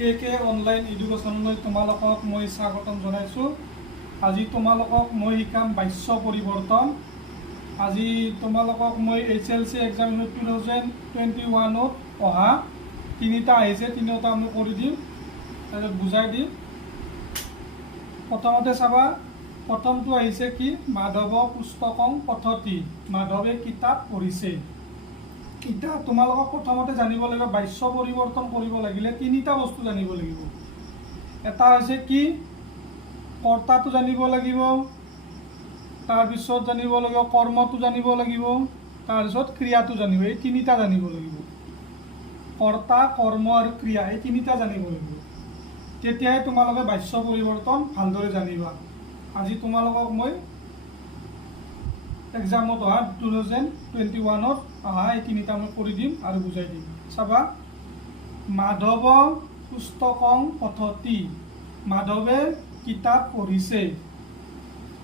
কে online এডুকেশ্যনলৈ তোমালোকক মই স্বাগতম জনাইছোঁ। আজি তোমালোকক মই শিকাম বাচ্য পৰিৱৰ্তন। আজি তোমালোকক মই HLC এক্সাম 2021ত অহা তিনিটা আহিছে, তিনিওটা মই কৰি দিম, তাৰপিছত বুজাই দিম। প্ৰথমতে চাবা, প্ৰথমটো আহিছে কি, মাধৱ পুস্তকং পঠতি, মাধৱে কিতাপ পঢ়িছে। এতিয়া তোমালোকক প্ৰথমতে জানিব লাগিব, বাচ্য পৰিৱৰ্তন কৰিব লাগিলে তিনিটা বস্তু জানিব লাগিব। এটা হৈছে কি, কৰ্তাটো জানিব লাগিব, তাৰপিছত জানিব লাগিব কৰ্মটো জানিব লাগিব, তাৰপিছত ক্ৰিয়াটো জানিব। এই তিনিটা জানিব লাগিব, কৰ্তা, কৰ্ম আৰু ক্ৰিয়া, এই তিনিটা জানিব লাগিব। তেতিয়াহে তোমালোকে বাচ্য পৰিৱৰ্তন ভালদৰে জানিবা। আজি তোমালোকক মই এক্সামত অহা 2021ত অহা এই তিনিটা মই কৰি দিম আৰু বুজাই দিম। চাবা, মাধৱ পুস্তকং পঠতি, মাধৱে কিতাপ পঢ়িছে।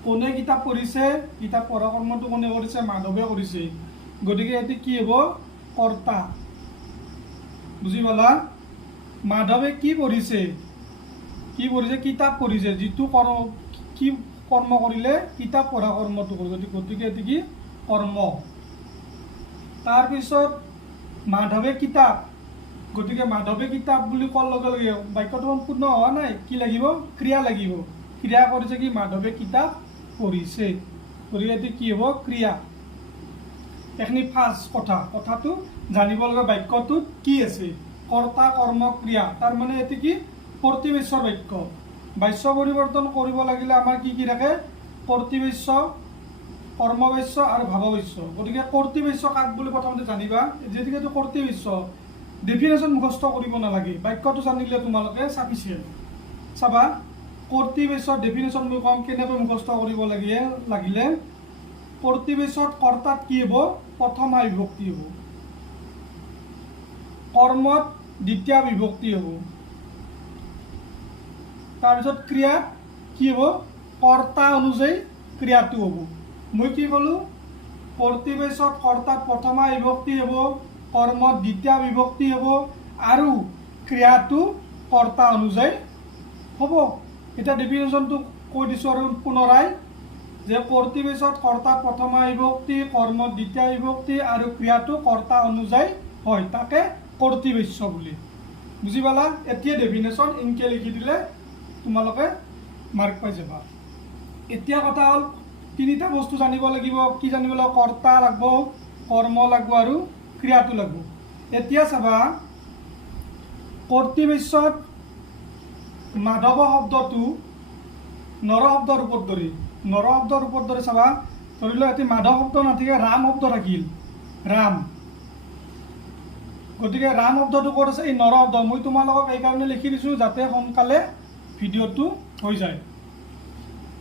কোনে কিতাপ পঢ়িছে? কিতাপ পঢ়া কৰ্মটো কোনে কৰিছে? মাধৱে কৰিছে। গতিকে এটি কি হ'ব? কৰ্তা। বুজি পালা? মাধৱে কি পঢ়িছে? কি পঢ়িছে? কিতাপ পঢ়িছে। যিটো কি কৰ্ম কৰিলে? কিতাপ পঢ়া কৰ্মটো কৰিলে। গতিকে এটি কি? কৰ্ম। তাৰপিছত মাধৱে কিতাপ, গতিকে মাধৱে কিতাপ বুলি কোৱাৰ লগে লগে বাক্যটো সম্পূৰ্ণ হোৱা নাই, কি লাগিব? ক্ৰিয়া লাগিব। ক্ৰিয়া কৰিছে কি? মাধৱে কিতাপ পঢ়িছে। গতিকে এটি কি হ'ব? ক্ৰিয়া। এইখিনি ফাৰ্ষ্ট কথাটো জানিব লগা বাক্যটোত কি আছে? কৰ্তা, কৰ্ম, ক্ৰিয়া। তাৰমানে এটি কি? কৰ্তৃবাচ্যৰ বাক্য। বাচ্য পৰিৱৰ্তন কৰিব লাগিলে আমাৰ কি কি থাকে? কৰ্তৃবাচ্য, কৰ্মবাচ্য আৰু ভাৱবাচ্য। গতিকে কৰ্তৃবাচ্য কাক বুলি প্ৰথমতে জানিবা। যিহেতুকে এইটো কৰ্তৃবাচ্য, ডেফিনেশ্যন মুখস্থ কৰিব নালাগে, বাক্যটো জানিলে তোমালোকে চাফিচিয়েণ্ট। চাবা, কৰ্তৃবাচ্যৰ ডেফিনেশ্যন মই ক'ম কেনেকৈ মুখস্থ কৰিব লাগিলে। কৰ্তৃবাচ্যত কৰ্তাত কি হ'ব? প্ৰথমা বিভক্তি হ'ব। কৰ্মত দ্বিতীয় বিভক্তি হ'ব। তাৰপিছত ক্ৰিয়াত কি হ'ব? কৰ্তা অনুযায়ী ক্ৰিয়াটো হ'ব। মই কি ক'লোঁ? কৰ্তৃবাচ্যত কৰ্তাত প্ৰথমা বিভক্তি হ'ব, কৰ্মত দ্বিতীয় বিভক্তি হ'ব আৰু ক্ৰিয়াটো কৰ্তা অনুযায়ী হ'ব। এতিয়া ডেফিনেশ্যনটো কৈ দিছোঁ আৰু পুনৰাই, যে কৰ্তৃবাচ্যত কৰ্তাত প্ৰথমা বিভক্তি, কৰ্মত দ্বিতীয় বিভক্তি আৰু ক্ৰিয়াটো কৰ্তা অনুযায়ী হয়, তাকে কৰ্তৃবাচ্য বুলি। বুজি পালা? এতিয়া ডেফিনেশ্যন ইনকে লিখি দিলে তোমালোকে মাৰ্ক পাই যাবা। এতিয়া কথা হ'ল, তিনিটা বস্তু জানিব লাগিব। কি জানিব লাগিব? কৰ্তা লাগিব, কৰ্ম লাগিব আৰু ক্ৰিয়াটো লাগিব। এতিয়া চাবা, কৰ্তৃবাচ্যত মাধৱ শব্দটো নৰ শব্দৰ ৰূপত ধৰি, নৰ শব্দৰ ৰূপত ধৰি চাবা, ধৰি লওক এটি মাধৱ শব্দ নাথাকে, ৰাম শব্দ থাকিল, ৰাম। গতিকে ৰাম শব্দটো ক'ত আছে? এই নৰ শব্দ। মই তোমালোকক এইকাৰণে লিখি দিছোঁ যাতে সোনকালে ভিডিঅ'টো হৈ যায়।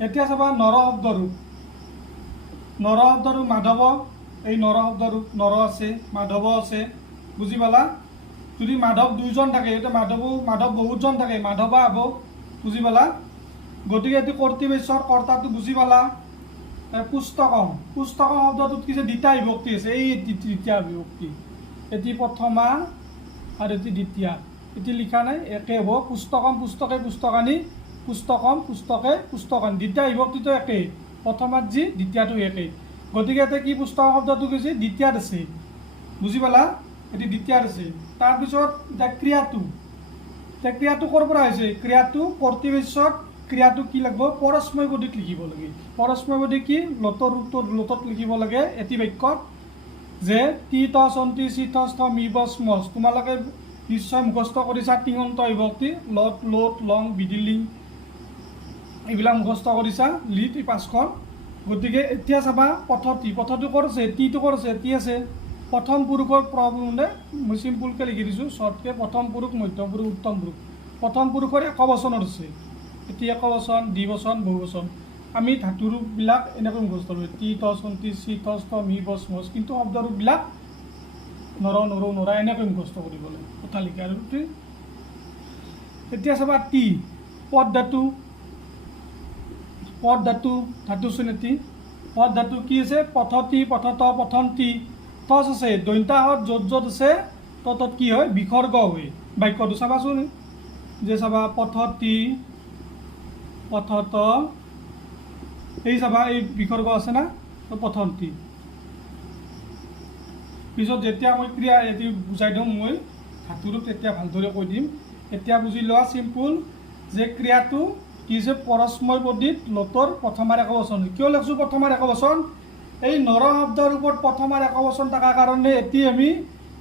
এতিয়া চাবা, নৰ শব্দ ৰূপ, নৰ শব্দ ৰূপ মাধৱ। এই নৰ শব্দ ৰূপ, নৰ আছে, মাধৱ আছে। বুজি পালা? যদি মাধৱ দুইজন থাকে, এতিয়া মাধৱ বহুতজন থাকে, মাধৱা হ'ব। বুজি পালা? গতিকে এইটো কৰ্তৃবাচ্যৰ কৰ্তাটো বুজি পালা। পুস্তকম, পুস্তকম শব্দটোত কি আছে? দ্বিতীয় বিভক্তি আছে। এই তৃতীয় বিভক্তি, এটি প্ৰথমা আৰু এটি দ্বিতীয়া। এটি লিখা নাই, একে হ'ব। পুস্তকম, পুস্তকে, পুস্তকানী, পুস্তকম, পুস্তকে, পুস্তকানী। দ্বিতীয় বিভক্তিটো একেই, প্ৰথমাত যি, দ্বিতীয়টো একেই। গতিকে এতিয়া কি? পুস্তক শব্দটো কৈছে দ্বিতীয়াত আছে। বুজি পালা? এটি দ্বিতীয়াত আছে। তাৰপিছত এতিয়া ক্ৰিয়াটো, এতিয়া ক্ৰিয়াটো ক'ৰ পৰা হৈছে? ক্ৰিয়াটো কৰ্তৃবাচ্যত ক্ৰিয়াটো কি লাগিব? পৰস্মৈপদীত লিখিব লাগে। পৰস্মৈপদী কি? লোটত লিখিব লাগে এটি বাক্যত, যে তি ত চন্তি চি থ স্থ মি ব স্ম। তোমালোকে নিশ্চয় মুখস্থ কৰিছা তিঙন্ত বিভক্তি, লত, লোট, লং, বিধিলিং, এইবিলাক মুখস্থ কৰিছা, লিট, এই পাঁচখন। গতিকে এতিয়া চাবা, পঠতি, পঠটো ক'ত আছে? টিটো ক'ত আছে? টি আছে। প্ৰথম পুৰুষৰ মানে মই চিম্পুলকৈ লিখি দিছোঁ শ্বৰ্টকৈ, প্ৰথম পুৰুষ, মধ্যম পুৰুষ, উত্তম পুৰুষ। প্ৰথম পুৰুষৰ একবচনত আছে। এতিয়া একবচন, দ্বিবচন, বহুবচন। আমি ধাতুৰূপবিলাক এনেকৈ মুখস্থ কৰোঁ, তি ত চন্তি চি থ স্থ মি ব স্ম। কিন্তু শব্দৰূপবিলাক নৰ, নৰো, নৰা এনেকৈ মুখস্থ কৰিব লাগে, কথা লিখে। আৰু এতিয়া চাবা, টি পদ ধাতু, পদ ধাতু, ধাতু চিনেতি, পদ ধাতু কি আছে? পঠতি, পঠত, পঠন্তি। টচ আছে, দন্তাহত য'ত য'ত আছে ত'ত কি হয়? বিসৰ্গ হয় বাক্যটো। চাবাচোন, যে চাবা পথতি পথত এই চাবা এই বিসৰ্গ আছে না পথন্তি পিছত যেতিয়া মই ক্ৰিয়া এটি বুজাই দিম মই ধাতুৰূপ তেতিয়া ভালদৰে কৈ দিম এতিয়া বুজি লোৱা চিম্পুল যে ক্ৰিয়াটো কি হৈছে পৰস্ময়পদীত লতৰ প্ৰথমাৰ একবচন কিয় লিখিছোঁ প্ৰথমাৰ একবচন এই নৰ শব্দৰ ওপৰত প্ৰথমাৰ একবচন থকাৰ কাৰণে এতিয়া আমি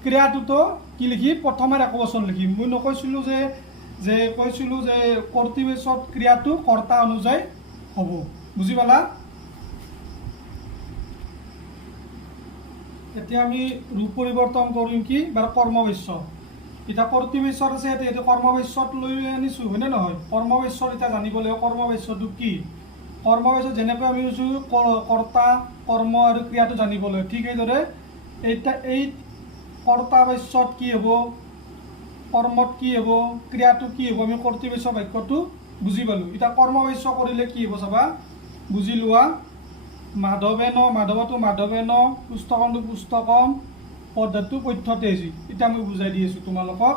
ক্ৰিয়াটোতো কি লিখিম প্ৰথমাৰ একবচন লিখিম মই নকৈছিলোঁ যে কৈছিলোঁ যে কৰ্তৃপক্ষত ক্ৰিয়াটো কৰ্তা অনুযায়ী হ'ব বুজি পালা এতিয়া আমি ৰূপ পৰিৱৰ্তন কৰিম কি বাৰু কৰ্মবশ্য এতিয়া কৰ্তৃপক্ষত আছে এইটো কৰ্মবশ্যত লৈ আনিছোঁ হয়নে নহয় কৰ্মবশ্যত এতিয়া জানিব লাগিব কৰ্মবশ্যটো কি কৰ্মবশ্য যেনেকৈ আমি কৈছোঁ কৰ্তা কৰ্ম আৰু ক্ৰিয়াটো জানিব লাগিব ঠিক সেইদৰে এতিয়া এই কৰ্তাবশ্যত কি হ'ব কৰ্মত কি হ'ব ক্ৰিয়াটো কি হ'ব আমি কৰ্তৃপক্ষ বাক্যটো বুজি পালোঁ এতিয়া কৰ্মবশ্য কৰিলে কি হ'ব চাবা বুজি লোৱা মাধৱেন মাধৱটো মাধৱেন পুস্তকমটো পুস্তকম পদ্ধতিটো পঠ্যতে হৈছে এতিয়া মই বুজাই দি আছোঁ তোমালোকক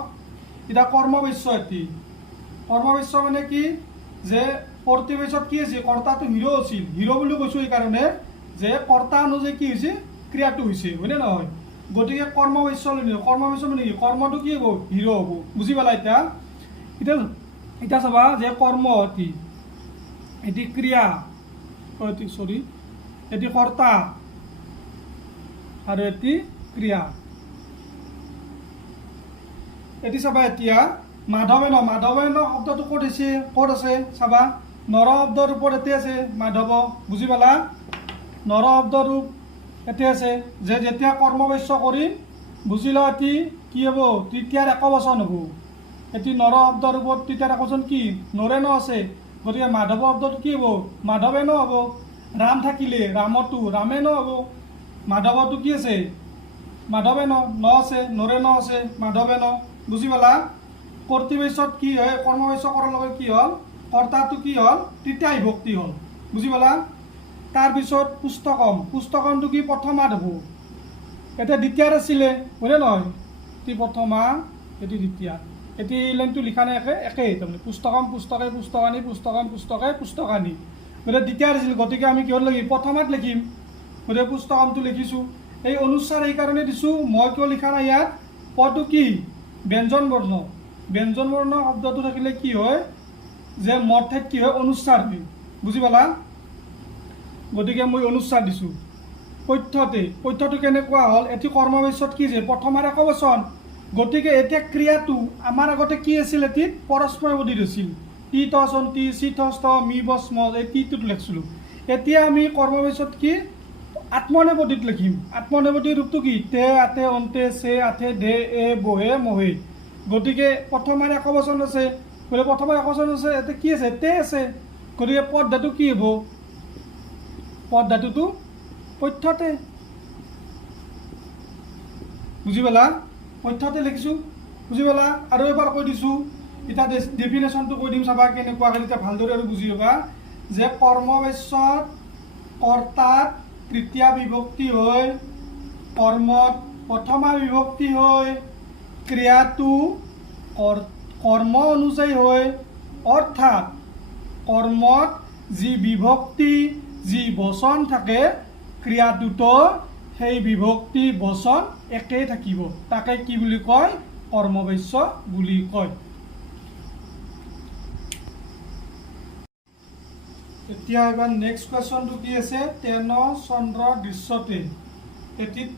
এতিয়া কৰ্মবশ্য এটি কৰ্মবশ্য মানে কি যে কৰ্তৃপক্ষত কি হৈছে কৰ্তাটো হিৰ' আছিল হিৰ' বুলি কৈছোঁ এইকাৰণে যে কৰ্তা অনুযায়ী কি হৈছে ক্ৰিয়াটো হৈছে হয়নে নহয় গতিকে কৰ্মবশ্য কৰ্মবশ্য মানে কি কৰ্মটো কি হ'ব হিৰ' হ'ব বুজি পালা এতিয়া এতিয়া চাবা যে কৰ্ম এটি ক্ৰিয়া এটি কৰ্তা আৰু এটি ক্ৰিয়া এটি চাবা এতিয়া মাধৱেন শব্দটো ক'ত আছে চাবা নৰ শব্দৰ ৰূপত এতে আছে মাধৱ বুজি পালা নৰ শব্দৰ ৰূপ এতে আছে যে যেতিয়া কৰ্মবশ্য কৰিম বুজি লোৱা এটি কি হ'ব তৃতীয়াৰ একবচন হ'ব এটি নৰ শব্দৰ ৰূপত তৃতীয়াৰ একবচন কি নৰেন আছে গতিকে মাধৱ শব্দটো কি হ'ব মাধৱেন হ'ব ৰাম থাকিলে ৰামতো ৰামেন হ'ব মাধৱটো কি আছে মাধৱেন ন আছে নৰেন আছে মাধৱেন বুজি পালা কৰ্তৃপক্ষত কি হয় কৰ্মবশ্য কৰাৰ লগে কি হ'ল কৰ্তাটো কি হ'ল তৃতীয়া বিভক্তি হ'ল বুজি পালা তাৰপিছত পুস্তকমটো কি প্ৰথমাত হ'ব এতিয়া দ্বিতীয়াত আছিলে হয়নে নহয় এটি প্ৰথমা এটি দ্বিতীয়া এটি এই লাইনটো লিখা নাই একেই তাৰমানে পুস্তকম পুস্তকে পুস্তকানী পুস্তকম পুস্তকে পুস্তকানী গতিকে দ্বিতীয়াত আছিল গতিকে আমি কিহত লিখিম প্ৰথমাত লিখিম গতিকে পুস্তকমটো লিখিছোঁ এই অনুচ্চাৰ এইকাৰণে দিছোঁ মই কিয় লিখা নাই ইয়াত পটো কি ব্যঞ্জন বৰ্ণ শব্দটো থাকিলে কি হয় যে মোৰ ঠাইত কি হয় অনুচ্চাৰ হয় বুজি পালা গতিকে মই অনুচ্চাৰ দিছোঁ পঠ্যটো কেনেকুৱা হ'ল এটি কৰ্মবশ্যত কি যে প্ৰথমাৰ একবচন গতিকে এতিয়া ক্ৰিয়াটো আমাৰ আগতে কি আছিল এটিত পৰস্ময়পদীত আছিল তীতচন্তি চিতস্থ মিবস্ম এই টিটোত লিখিছিলোঁ এতিয়া আমি কৰ্মবশ্যত কি আত্মনেপদীত লিখিম আত্মনেপদীৰ ৰূপটো কি তে আতে অন্তে চে আঠে ধে এ বহে মহে গতিকে প্ৰথমাৰ একবচন আছে গতিকে প্ৰথমাৰ একবচন আছে এতিয়া কি আছে তে আছে গতিকে পদ কি হ'ব পদ ধাতুটো পঠ্যতে বুজি পালা পঠ্যতে লিখিছোঁ বুজি পালা আৰু এবাৰ কৈ দিছোঁ এতিয়া ডেফিনেশ্যনটো কৈ দিম চাবা কেনেকুৱাকৈ এতিয়া ভালদৰে আৰু বুজি পাবা যে কৰ্মবশ্যত কৰ্তাত তৃতীয়া বিভক্তি হৈ কৰ্মত প্ৰথমা বিভক্তি হৈ ক্ৰিয়াটো কৰ্ম অনুযায়ী হৈ অৰ্থাৎ কৰ্মত যি বিভক্তি যি বচন থাকে ক্ৰিয়াটোতো সেই বিভক্তি বচন একেই থাকিব তাকে কি বুলি কয় কৰ্মবশ্য বুলি কয় এতিয়া এবাৰ নেক্সট কুৱেশ্যনটো কি আছে তেন চন্দ্ৰ দৃশ্যতে এটিত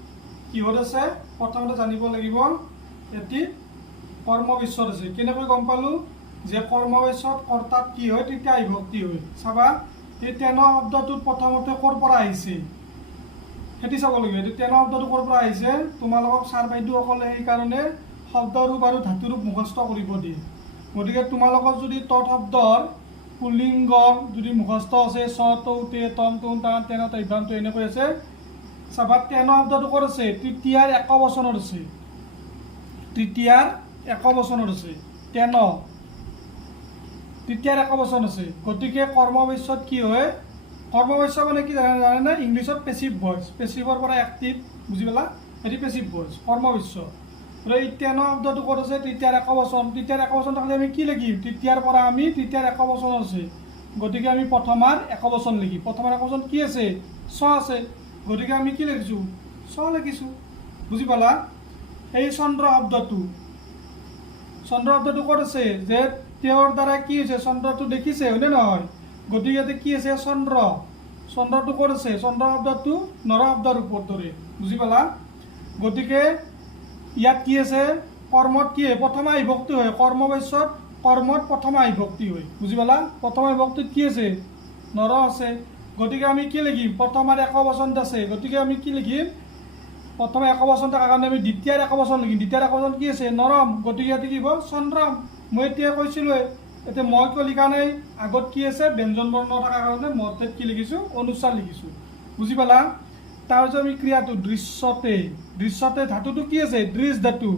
কিহত আছে প্ৰথমতে জানিব লাগিব এটি কৰ্মবশ্যত আছে কেনেকৈ গম পালোঁ যে কৰ্মবশ্যত কৰ্তাত কি হয় তৃতীয়া বিভক্তি হয় চাবা এই তেন শব্দটোত প্ৰথমতে ক'ৰ পৰা আহিছে সেইটো চাব লাগিব এইটো তেন শব্দটো ক'ৰ পৰা আহিছে তোমালোকক ছাৰ বাইদেউসকলে সেইকাৰণে শব্দৰূপ আৰু ধাতুৰূপ মুখস্থ কৰিব দিয়ে গতিকে তোমালোকৰ যদি তৎ শব্দৰ পুল্লিংগ যদি মুখস্থ আছে চ তৌ তে তম তুম তান তেন তভ্যান্ত এনেকৈ আছে চাবা তেন শব্দটো ক'ত আছে তৃতীয়াৰ একবচনত আছে তৃতীয়াৰ একবচনত আছে তেন তৃতীয়াৰ একবচন আছে গতিকে কৰ্মবশ্যত কি হয় কৰ্মবশ্য মানে কি জানে ইংলিছত পেচিভ ভইচ পেচিভৰ পৰা এক্টিভ বুজি পালা এটি পেচিভ ভইচ কৰ্মবশ্য ইত্যা ন শব্দটো ক'ত আছে তৃতীয়াৰ একবচন তৃতীয়াৰ একবচন থাকিলে আমি কি লিখিম তৃতীয়াৰ পৰা আমি তৃতীয়াৰ একবচন আছে গতিকে আমি প্ৰথমাৰ একবচন লিখিম প্ৰথমাৰ একবচন কি আছে চ আছে গতিকে আমি কি লিখিছোঁ চ লিখিছোঁ বুজি পালা এই চন্দ্ৰ শব্দটো ক'ত আছে যে তেওঁৰ দ্বাৰা কি হৈছে চন্দ্ৰটো দেখিছে হয়নে নহয় গতিকে ইয়াতে কি আছে চন্দ্ৰটো ক'ত আছে চন্দ্ৰ শব্দটো নৰ শব্দৰ ৰূপৰ দৰে বুজি পালা গতিকে ইয়াত কি আছে কৰ্মত কি হয় প্ৰথমা বিভক্তি হয় কৰ্মবাচ্যত কৰ্মত প্ৰথমা বিভক্তি হয় বুজি পালা প্ৰথমা বিভক্তিত কি আছে নৰ আছে গতিকে আমি কি লিখিম প্ৰথমাৰ একবচন আছে গতিকে আমি কি লিখিম প্ৰথমে একবচন থকাৰ কাৰণে আমি দ্বিতীয়াৰ একবচন লিখিম দ্বিতীয়াৰ একবচন কি আছে নৰম গতিকে ইয়াতে কি হ'ব চন্দ্ৰম মই এতিয়া কৈছিলোঁৱে এতিয়া মই কিয় লিখা নাই আগত কি আছে ব্যঞ্জন বৰ্ণ থকাৰ কাৰণে মই তাত কি লিখিছোঁ অনুস্বাৰ লিখিছোঁ বুজি পালা তাৰপিছত আমি ক্ৰিয়াটো দৃশ্যতে ধাতুটো কি আছে দৃশ ধাতু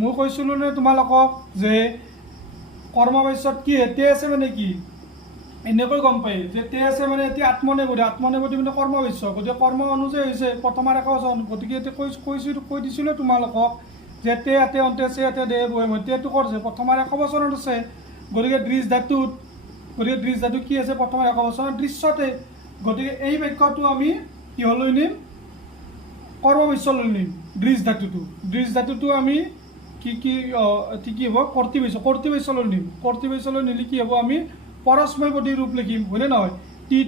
মই কৈছিলোঁ নে তোমালোকক যে কৰ্মবাচ্যত কি তে আছে মানে কি এনেকৈ গম পায় যে তে আছে মানে এতিয়া আত্মনেপদী মানে কৰ্মবাচ্য গতিকে কৰ্ম অনুযায়ী হৈছে প্ৰথমাৰ একবচন গতিকে এতিয়া কৈ দিছিলোঁ তোমালোকক যে তে আতে অন্তে চে আতে দে বহে মই তেটো ক'ত আছে প্ৰথমাৰ একবচনত আছে গতিকে দৃশ ধাতু কি আছে প্ৰথমাৰ একবচনত দৃশ্যতে গতিকে এই বাক্যটো আমি কিহলৈ নিম কৰ্মবাচ্যলৈ নিম দৃশ ধাতুটো আমি কি হ'ব কৰ্তৃবাচ্যলৈ নিম কৰ্তৃবাচ্যলৈ নিলে কি হ'ব আমি পৰস্মৈপদী ৰূপ লিখিম হয়নে নহয় টি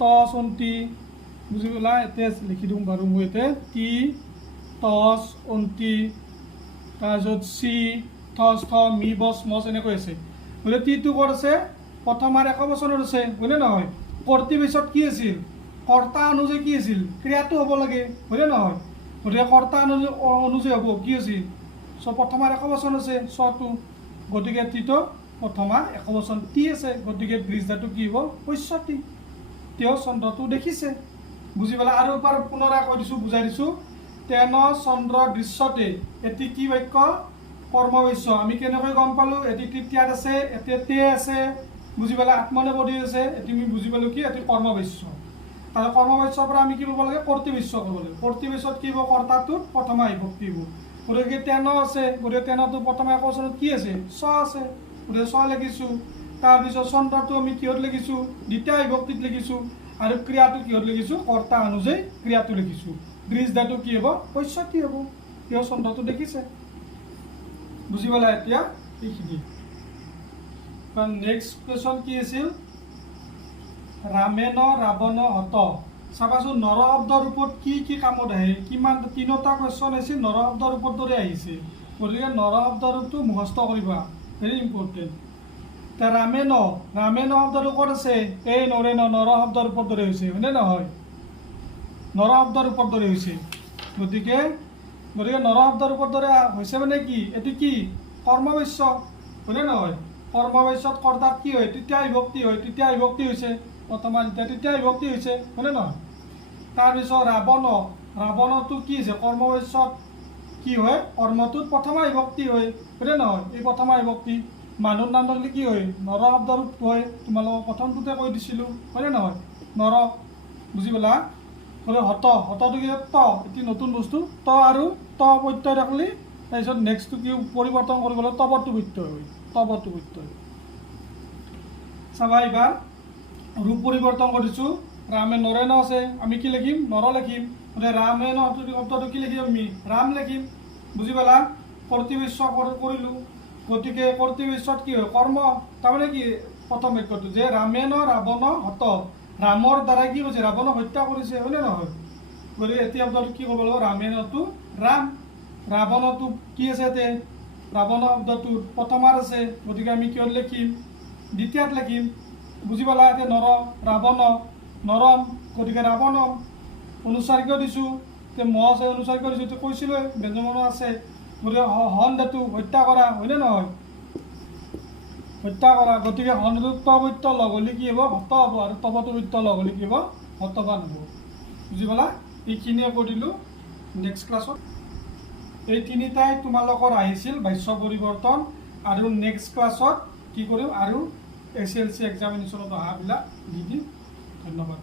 ট চন্তি বুজি পালা এতিয়া লিখি দিওঁ বাৰু মই ইয়াতে টি টচ অন্তি তাৰপিছত চি থচ থ মি বচ মচ এনেকৈ আছে গতিকে টিটো ক'ত আছে প্ৰথমাৰ একবচনত আছে হয়নে নহয় কৰ্তৃবাচ্যত কি আছিল কৰ্তা অনুযায়ী কি আছিল ক্ৰিয়াটো হ'ব লাগে হয়নে নহয় গতিকে কৰ্তা অনুযায়ী হ'ব কি আছিল প্ৰথমাৰ একবচন আছে চটো গতিকে টিটো প্ৰথমাৰ একবচন টি আছে গতিকে দৃশ ধাতু কি হ'ব পশ্যতি তেওঁ চন্দ্ৰটো দেখিছে বুজি পালা আৰু এবাৰ পুনৰাই কৈ দিছোঁ বুজাই দিছোঁ তেন চন্দ্ৰ দৃশ্যতে এটি কি বাক্য কৰ্মবাচ্য আমি কেনেকৈ গম পালোঁ এটি তৃতীয়াত আছে এতিয়া তে আছে বুজি পালা আত্মনেপদী আছে এটি আমি বুজি পালোঁ কি এটি কৰ্মবাচ্য আৰু কৰ্মবাচ্যৰ পৰা আমি কি কৰিব লাগে কৰ্তৃবাচ্য কৰিব লাগে কৰ্তৃবাচ্যত কি হ'ব কৰ্তাটোত প্ৰথমা বিভক্তি হ'ব গতিকে তেন আছে গতিকে তেনটো প্ৰথমা একবচনত কি আছে চ আছে গতিকে চ লিখিছোঁ তাৰপিছত চন্দ্ৰটো আমি কিহত লিখিছোঁ দ্বিতীয় বিভক্তিত লিখিছোঁ আৰু ক্ৰিয়াটো কিহত লিখিছোঁ কৰ্তা অনুযায়ী ক্ৰিয়াটো লিখিছোঁ দৃশ ধাতু কি হ'ব পশ্যতি হ'ব তেওঁ চন্দ্ৰটো দেখিছে বুজি পালা এতিয়া এইখিনি নেক্সট কুৱেশ্যন কি আছিল ৰামেণ ৰাৱণ হত চাবাচোন নৰ শব্দৰ ৰূপত কি কামত আহে কিমান তিনিটা কুৱেশ্যন আহিছিল নৰ শব্দৰ ৰূপৰ দৰে আহিছে গতিকে নৰ শব্দৰ ৰূপটো মুখস্থ কৰিবা ভেৰি ইম্পৰ্টেণ্ট এতিয়া ৰামেণ শব্দটো ক'ত আছে এই নৰেণ নৰ শব্দৰ ৰূপৰ দৰে হৈছে হয়নে নহয় নৰ শব্দৰ ৰূপৰ দৰে হৈছে গতিকে নৰ শব্দৰ ৰূপৰ দৰে হৈছে মানে কি এইটো কি কৰ্মবাচ্য হয়নে নহয় কৰ্মবাচ্যত কৰ্তাত কি হয় তৃতীয়া বিভক্তি হৈছে প্ৰথমা তৃতীয়া বিভক্তি হৈছে হয়নে নহয় তাৰপিছত ৰাৱণটো কি হৈছে কৰ্মবাচ্যত কি হয় কৰ্মটোত প্ৰথমা বিভক্তি হয় হয়নে নহয় এই প্ৰথমা বিভক্তি মানুহৰ নাম থাকিলে কি হয় নৰ শব্দৰ ৰূপ হয় তোমালোকক প্ৰথমটোতে কৈ দিছিলোঁ হয়নে নহয় নৰ বুজি পালা হতটো কি ত এটি নতুন বস্তু ত আৰু ত প্ৰত্যয় থাকিলে তাৰপিছত নেক্সটটো কি পৰিৱৰ্তন কৰিবলৈ তবৰটো প্ৰত্যয় হয় চাবা এইবাৰ ৰূপ পৰিৱৰ্তন কৰিছোঁ ৰামে নৰেণ আছে আমি কি লিখিম নৰ লিখিম গতিকে ৰামেণ শব্দটো কি লিখিম আমি ৰাম লিখিম বুজি পালা কৰ্তৃবাচ্য কৰিলোঁ গতিকে কৰ্তৃবাচ্যত কি হয় কৰ্ম তাৰমানে কি প্ৰথম বাক্যটো যে ৰামেণ ৰাৱণ হত ৰামৰ দ্বাৰা কি কৰিছে ৰাৱণক হত্যা কৰিছে হয়নে নহয় গতিকে এতিয়া শব্দটো কি কৰিব লাগিব ৰামেণটো ৰাম ৰাৱণটো কি আছে ইয়াতে ৰাৱণ শব্দটো প্ৰথমাৰ আছে গতিকে আমি কিহত লিখিম দ্বিতীয়াত লিখিম বুজি পালা এতিয়া নৰম গতিকে ৰাৱণম অনুস্বাৰ কিয় দিছোঁ এতিয়া ম আছে অনুস্বাৰ কিয় দিছোঁ এতিয়া কৈছিলোঁ ব্যঞ্জন আছে গতিকে হন ধাতু হত্যা কৰা হয়নে নহয় হত্যা কৰা গতিকে হনযুক্ত লগ হ'লে কি হ'ব হত হ'ব আৰু তবযুক্ত লগ হ'লে কি হ'ব হতবান হ'ব বুজি পালা এইখিনিয়ে কৈ দিলোঁ নেক্সট ক্লাছত এই তিনিটাই তোমালোকৰ আহিছিল বাচ্য পৰিৱৰ্তন আৰু নেক্সট ক্লাছত কি কৰিম আৰু SLC এক্সামিনেশ্যনত অহাবিলাক দি দিম ধন্যবাদ।